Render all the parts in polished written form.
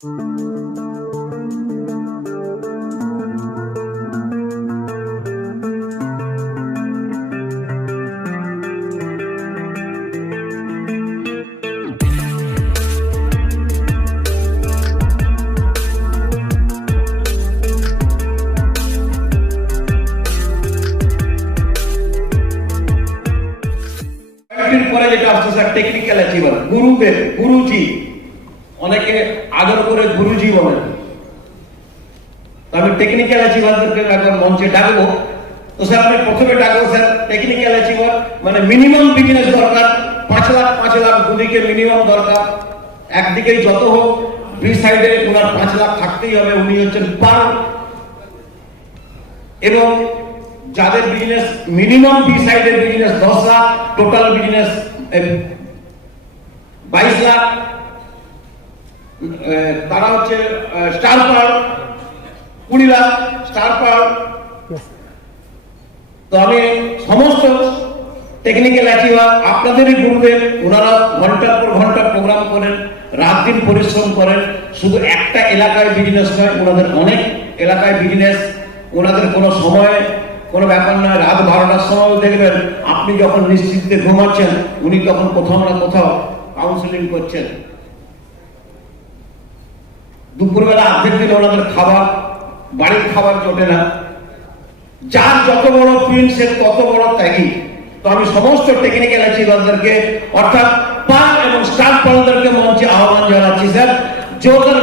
পরে যেটা আসছে স্যার টেকনিক্যাল অ্যাচিভার, গুরুদেব, গুরুজি, অনেকে আদর করে গুরুজি বলেন। আমি টেকনিক্যাল অ্যাচিভারদেরকে একবার মঞ্চে ডাকবো। তো স্যার আমি প্রথমে ডাকবো স্যার টেকনিক্যাল অ্যাচিভার, মানে মিনিমাম বিজনেস দরকার 5 লাখ দুদিকে মিনিমাম দরকার, একদিকেই যত হোক, বি সাইডে ওনার 5 লাখ থাকতেই হবে। উনি হচ্ছেন পার, এবং যাদের বিজনেস মিনিমাম বি সাইডের business 10 lakh, total business 22 lakh, তারা হচ্ছে স্টার পাওয়ার 20 লাখ, স্টার পাওয়ার। তো আমি সমস্ত টেকনিক্যাল অ্যাচিভার, আপনাদেরই গুরুদেব, ওনারা ঘন্টার পর ঘন্টা প্রোগ্রাম করেন, রাত দিন পরিশ্রম করেন। শুধু একটা এলাকায় বিজনেস নয়, ওনাদের অনেক এলাকায় বিজনেস। ওনাদের কোনো সময় কোনো ব্যাপার নয়। রাত 12টার সময় দেখবেন আপনি যখন নিশ্চিন্তে ঘুমাচ্ছেন, উনি তখন কোথাও না কোথাও কাউন্সিলিং করছেন। দুপুরবেলা অর্ধেক দিন ওনাদের খাবার, বাড়ির খাবার জোটে না। যার যত বড় প্রিন্ট সে তত বড় ত্যাগী। তো আমি সমস্ত টেকনিক্যাল অ্যাচিভারদেরকে, অর্থাৎ পার এবং স্টার পালদেরকে মঞ্চে আহ্বান জানাচ্ছি স্যার, যোগার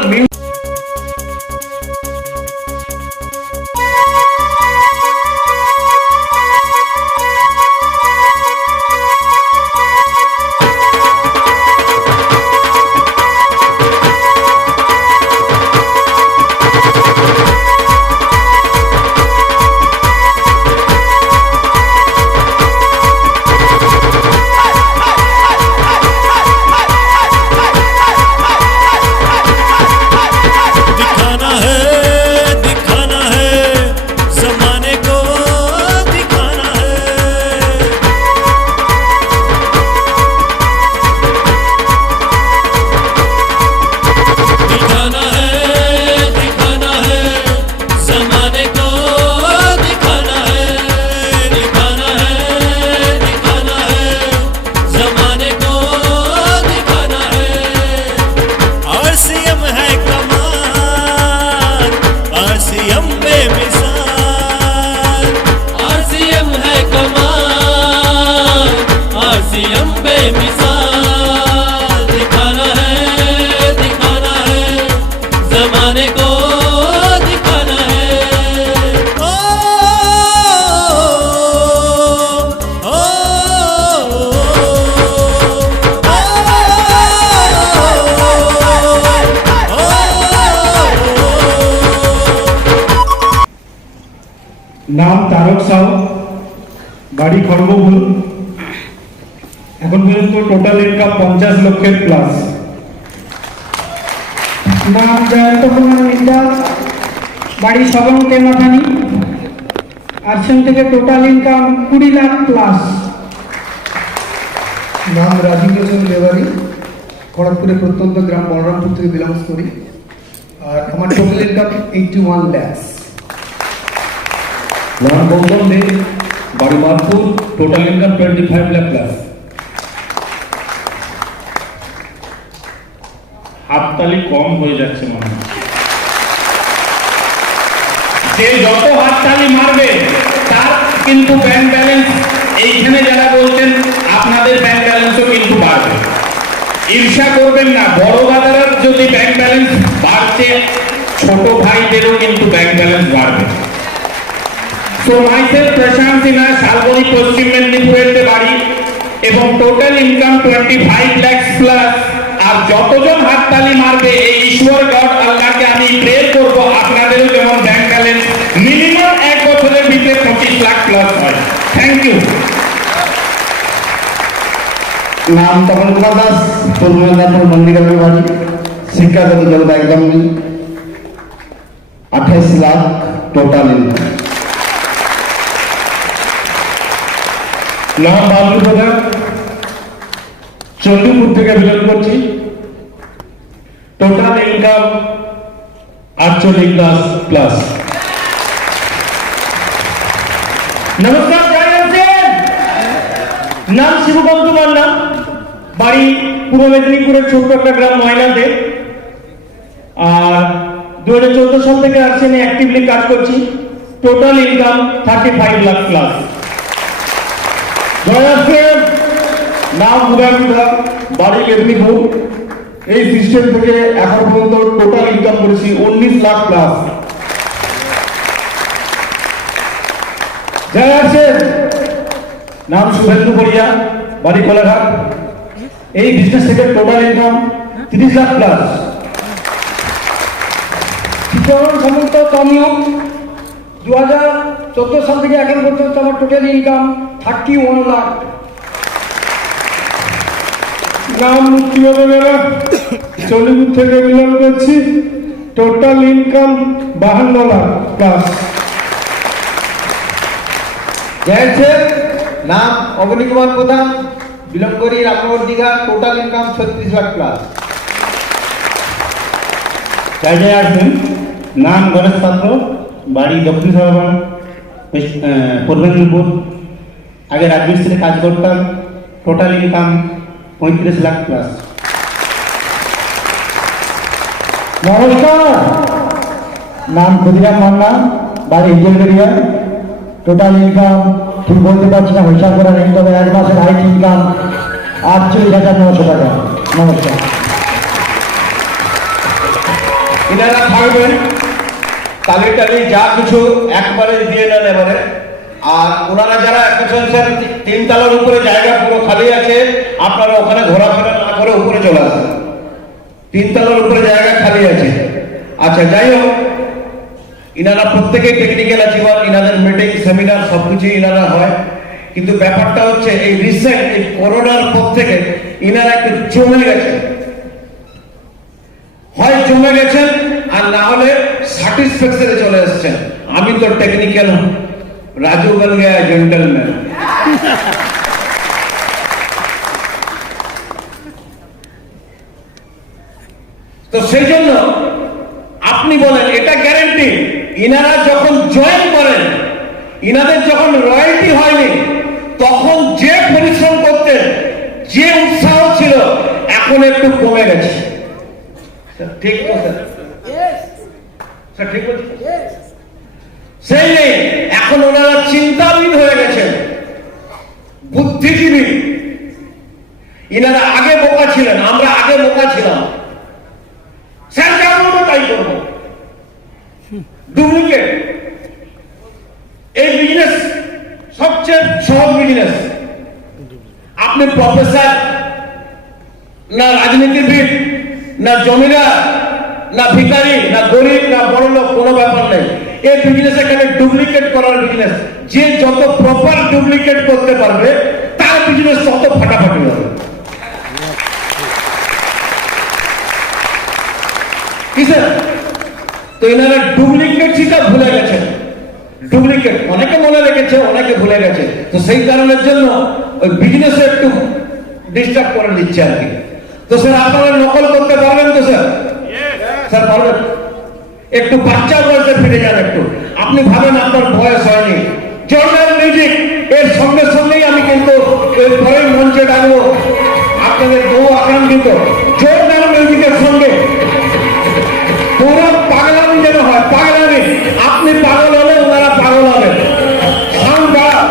নাম তারক সাউ, বাড়ি খড়গপুর। এখন পর্যন্ত টোটাল ইনকাম 50 লক্ষের প্লাস। নাম জয়ন্ত কুমার মিদ্যা, বাড়ি সবং তেমাথানি, আর্সেন থেকে টোটাল ইনকাম 20 লাখ প্লাস। নাম রাজীব রঞ্জন দেওয়ারি, খড়গপুরের প্রত্যন্ত গ্রাম বলরামপুর থেকে বিলংস করি, আর আমার টোটাল ইনকাম 81 lakhs। নাম গৌতম দে, বাড়ি মারপুর, টোটাল ইনকাম 25 লাখ প্লাস। হাততালি কম হয়ে যাচ্ছে মনে হয়। যে যত হাততালি মারবে তার কিন্তু ব্যাংক ব্যালেন্স, এইখানে যারা বলছেন আপনাদের ব্যাংক ব্যালেন্সও কিন্তু বাড়বে। ঈর্ষা করবেন না, বড় বাজারের যদি ব্যাংক ব্যালেন্স বাড়ছে, ছোট ভাইদেরও কিন্তু ব্যাংক ব্যালেন্স বাড়বে। So myself Prashant Sinha, Salboni পশ্চিম মেদিনীপুরের বাড়ি, এবং টোটাল ইনকাম 25 lakhs প্লাস। আর যতজন হাততালি মারবে এই ঈশ্বর গড আল্লাহকে আমি প্রে করব আপনাদেরও যেমন ব্যাংক ব্যালেন্স মিনিমাম 1 বছরের ভিতরে 25 লাখ প্লাস হয়। Thank you. নাম তপন কুমার দাস, পূর্ব মেদিনীপুর মন্দিরগ্রামের বাড়ি, শিক্ষাগত যোগ্যতা একদম নেই, 28 লাখ টোটাল ইনকাম। নাম বাবলু প্রধান, চন্দ্রপুর থেকে বিলং করছি, টোটাল ইনকাম 48 লাখ প্লাস। নমস্কার, জয় আছেন। নাম শিবকান্ত মান্না, বাড়ি পূর্ব মেদিনীপুরের ছোট্ট একটা গ্রাম ময়নাতে। আর 2014 সাল থেকে আর্সেনে অ্যাক্টিভলি কাজ করছি। Total income 35 lakh plus. জয় আছেন। নাম মুরাবিদা, বাড়ি মেদিনীপুর। এই সিস্টেম থেকে এখন পর্যন্ত টোটাল ইনকাম করেছি 19 লাখ প্লাস। জয় আছেন। নাম শুভেন্দু বড়িয়া, বাড়ি কোলাঘাট। এই বিজনেস থেকে total income 30 lakh plus. Chittaranjan Samanta তমিও, 2014 সাল থেকে এখন পর্যন্ত আমার টোটাল ইনকাম 31 লাখ। নাম মুক্তিবাদা মেলা, চণ্ডীপুর থেকে বিলং করছি। Total income 52 lakh plus. জয় আছেন। নাম অবনী কুমার প্রধান, বিলম্বরী Ramnagar Digha. Total income 36 lakh plus. জয় জয় আছেন। নাম গণেশ পাত্র, বাড়ি দক্ষিণ সাগর, পূর্ব মেদিনীপুর। আগে রাজমিস্ত্রিতে কাজ করতাম। Total income 35 lakh plus. নমস্কার, নাম ক্ষুদিরাম মান্না, বাড়ি হিজলবেরিয়া। টোটাল ইনকাম ঠিক বলতে পারছি না, হিসাব করা নেই, তবে এক মাসের হাইট ইনকাম 48,900 টাকা। নমস্কার। ইনারা থাকবেন, তালি টালি যা কিছু একবারে দিয়ে নেন এবারে। আর ওনারা যারা এসেছেন 3 তলার উপরে জায়গা পুরো খালি আছে, আপনারা ওখানে ঘোরাফেরা না করে উপরে চলে আসেন। 3 তলার উপরে জায়গা খালি আছে। আচ্ছা, যাই হোক, ইনারা প্রত্যেকেই টেকনিক্যাল অ্যাচিভার। ইনাদের মিটিং সেমিনার সবকিছু ইনারা হয়। কিন্তু ব্যাপারটা হচ্ছে এই রিসেন্ট এই করোনার পর থেকে ইনারা একটু জমে গেছে। হয় জমে গেছেন, আর না হলে স্যাটিসফ্যাকশনে চলে এসেছেন। আমি তো টেকনিক্যাল রাজু বন গয়া জেন্টলম্যান। তো সেই জন্য আপনি বলেন, এটা গ্যারান্টি ইনারা যখন জয়েন করেন, ইনাদের যখন রয়্যালটি হয়নি, তখন যে পরিশ্রম করতেন, যে উৎসাহ ছিল, এখন একটু কমে গেছে। ঠিক তো স্যার? স্যার ঠিক বলছি? সেই নেই, এখন ওনারা চিন্তাবিদ হয়ে গেছেন, বুদ্ধিজীবী। ইনারা আগে বোকা ছিলেন, আমরা আগে বোকা ছিলাম। স্যার যা বলবো তাই করবো। ডুপ্লিকেট। এই বিজনেস সবচেয়ে সহজ বিজনেস। আপনি প্রফেসর না, রাজনীতিবিদ না, জমিদার না, ভিখারি না, গরিব না, বড় লোক, কোনো ব্যাপার নেই। এই বিজনেস এখানে ডুপ্লিকেট করার বিজনেস। যে যত প্রপার ডুপ্লিকেট করতে পারবে, তার বিজনেস তত ফাটাফাটি হবে। কি স্যার? তো এনারা ডুপ্লিকেট শিখা ভুলে গেছেন। ডুপ্লিকেট অনেকে মনে রেখেছে, অনেকে ভুলে গেছে। তো সেই কারণের জন্য ওই বিজনেসে একটু ডিস্টার্ব করে দিচ্ছে আর কি। তো স্যার আপনারা নকল করতে পারবেন তো স্যার? স্যার পারবেন? একটু বাচ্চা বয়সে ফিরে যান একটু। আপনি ভাবেন আপনার বয়স হয়নি। জর্নাল মিউজিক এর সঙ্গে সঙ্গেই আমি কিন্তু এরপরে মঞ্চে ডাকবো আপনাদের বহু আকাঙ্ক্ষিত জর্নাল মিউজিকের সঙ্গে পুরো পাগলামি যেন হয়। পাগলামি, আপনি পাগল হলে ওনারা পাগল হবে। সাউন্ড বাড়া।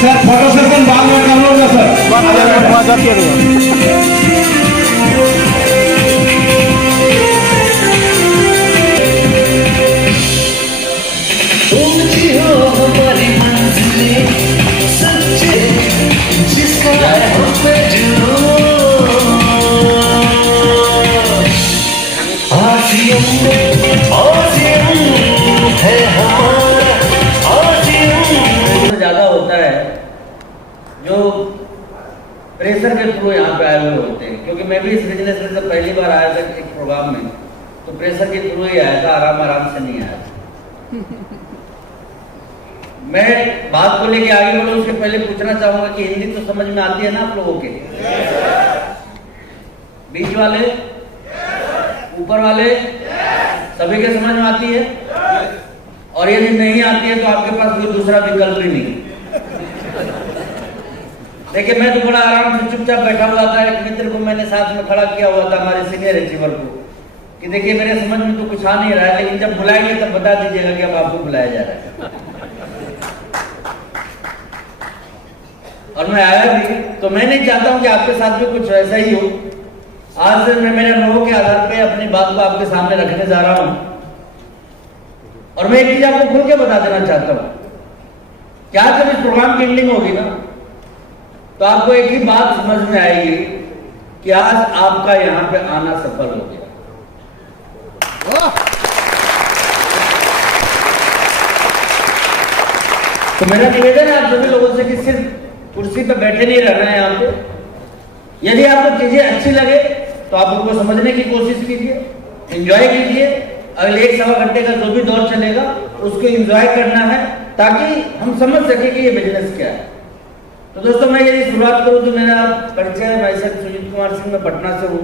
सर फोटो सेशन बाद में कर लूंगा सर। ज्यादा होता है जो प्रेशर के थ्रू यहाँ पे आए हुए होते हैं, क्योंकि मैं भी इस बिजनेस में जब पहली बार आया था एक प्रोग्राम में तो प्रेशर के थ्रू ही आया था, आराम आराम से नहीं आया था। मैं बात को लेके आगे बढ़ूं उसके पहले पूछना चाहूंगा कि हिंदी तो समझ में आती है ना आप लोगों के? बीच वाले, ऊपर वाले, सभी के समझ में आती है? और यदि नहीं आती है तो आपके पास कोई दूसरा विकल्प ही नहीं। देखिए मैं तो बड़ा आराम से चुपचाप बैठा हुआ था, एक मित्र को मैंने साथ में खड़ा किया हुआ था, हमारे सीनियर अचीवर को, कि देखिए मेरे समझ में तो कुछ आ नहीं रहा है, लेकिन जब बुलाएंगे तब बता दीजिएगा कि अब आपको बुलाया जा रहा है। और मैं आया भी, तो मैं नहीं चाहता हूं कि आपके साथ भी कुछ ऐसा ही हो। आज से मैं मेरे अनुभव के आधार पे अपनी बात को आपके सामने रखने जा रहा हूं, और मैं एक चीज आपको खुल के बता देना चाहता हूं कि आज जब इस प्रोग्राम की एंडिंग होगी ना तो आपको एक ही बात समझ में आएगी कि आज आपका यहां पे आना सफल हो गया। तो मेरा निवेदन है आप सभी लोगों से कि सिर्फ कुर्सी पे बैठे नहीं रहना है यहाँ पे। यदि आपको चीजें अच्छी लगे तो आप उनको समझने की कोशिश कीजिए, एंजॉय कीजिए। अगले 1-1.25 घंटे का जो भी दौर चलेगा उसको एंजॉय करना है, ताकि हम समझ सके कि ये बिजनेस क्या है। तो दोस्तों मैं यदि शुरुआत करूं तो मेरा परिचय है, मैं सर सुजीत कुमार सिंह, मैं पटना से हूँ।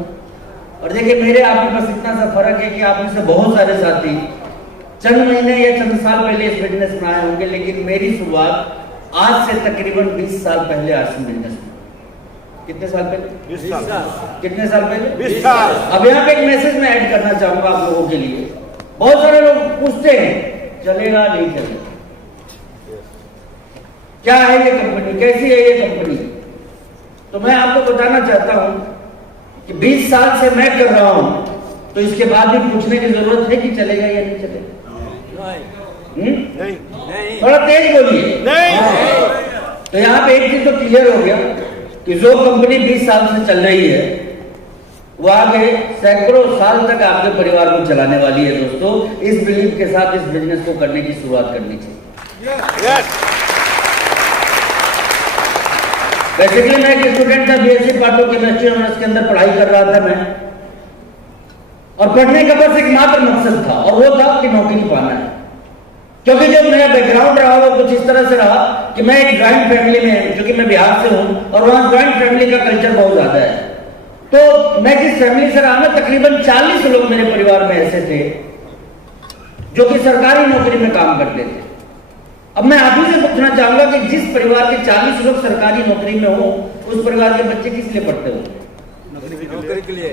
और देखिए मेरे आप में बस इतना सा फर्क है कि आप में से बहुत सारे साथी चंद महीने या चंद साल पहले इस बिजनेस में आए होंगे, लेकिन मेरी शुरुआत आज से तकरीबन 20 साल पहले आश्रम बिजनेस में। कितने साल पहले? 20 साल। कितने साल पहले? 20 साल। अब यहाँ पे एक मैसेज मैं ऐड करना चाहूंगा आप लोगों के लिए। बहुत सारे लोग पूछते हैं चलेगा नहीं चलेगा, क्या है ये कंपनी, कैसी है ये कंपनी? तो मैं आपको बताना चाहता हूं कि 20 साल से मैं कर रहा हूं, तो इसके बाद भी पूछने की जरूरत है कि चलेगा या नहीं चलेगा? नहीं। थोड़ा तेज बोलिए। नहीं। तो यहाँ पे एक चीज तो क्लियर हो गया कि जो कंपनी 20 साल से चल रही है वो आगे सैकड़ों साल तक आपके परिवार को चलाने वाली है। दोस्तों इस बिलीव के साथ इस बिजनेस को करने की शुरुआत करनी चाहिए। बेसिकली मैं एक स्टूडेंट था, बीएससी पार्टो केमिस्ट्री ऑनर्स के अंदर पढ़ाई कर रहा था मैं, और पढ़ने का बस एक मात्र मकसद था, और वो था कि नौकरी पाना है। क्योंकि जब मेरा बैकग्राउंड रहा वो कुछ इस तरह से रहा कि मैं एक जॉइंट फैमिली में, क्योंकि मैं बिहार से हूं और वहां जॉइंट फैमिली का कल्चर बहुत ज्यादा है, तो मैं जिस फैमिली से रहा ना तकरीबन 40 लोग मेरे परिवार में ऐसे थे जो कि सरकारी नौकरी में काम करते थे। अब मैं आप ही से पूछना चाहूंगा कि जिस परिवार के 40 लोग सरकारी नौकरी में हो, उस परिवार के बच्चे किस लिए पढ़ते हो? नौकरी के लिए।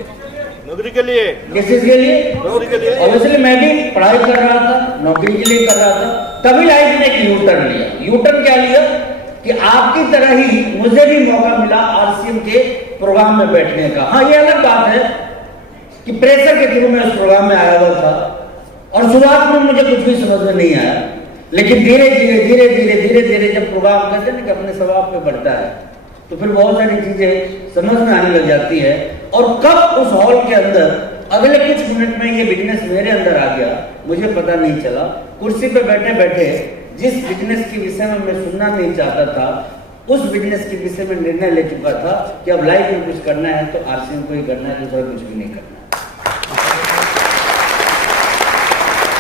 नौकरी के लिए, किस चीज के लिए? नौकरी के लिए। ऑब्वियसली मैं भी पढ़ाई कर रहा था, नौकरी के लिए कर रहा था, तभी लाइफ ने एक यूटर्न लिया। यूटर्न क्या लिया कि आपकी तरह ही मुझे भी मौका मिला आरसीएम के प्रोग्राम में बैठने का। हाँ, ये अलग बात है कि प्रेशर के थ्रू मैं उस प्रोग्राम में आया हुआ था और शुरुआत में मुझे कुछ भी समझ में नहीं आया, लेकिन धीरे धीरे जब प्रोग्राम कहते हैं ना कि अपने स्वभाव पे बढ़ता है तो फिर बहुत सारी चीजें समझ में आने लग जाती है। और कब उस हॉल के अंदर अगले कुछ मिनट में ये बिजनेस मेरे अंदर आ गया मुझे पता नहीं चला। कुर्सी पे बैठे बैठे जिस बिजनेस के विषय में मैं सुनना नहीं चाहता था उस बिजनेस के विषय में निर्णय ले चुका था कि अब लाइफ में कुछ करना है तो आरसीएम को ही करना है, दूसरा कुछ भी नहीं करना।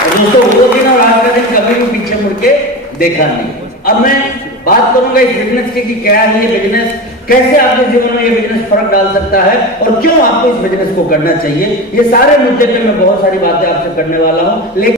और दोस्तों, वो दिन और आज का दिन कभी भी पीछे मुड़ के देखा नहीं। अब मैं बात करूंगा इस बिजनेस की कि क्या है ये बिजनेस, कैसे आपके जीवन में ये बिजनेस फर्क डाल सकता है और क्यों आपको इस बिजनेस को करना चाहिए। ये सारे मुद्दे पे मैं बहुत सारी बातें आपसे करने वाला हूं, लेकिन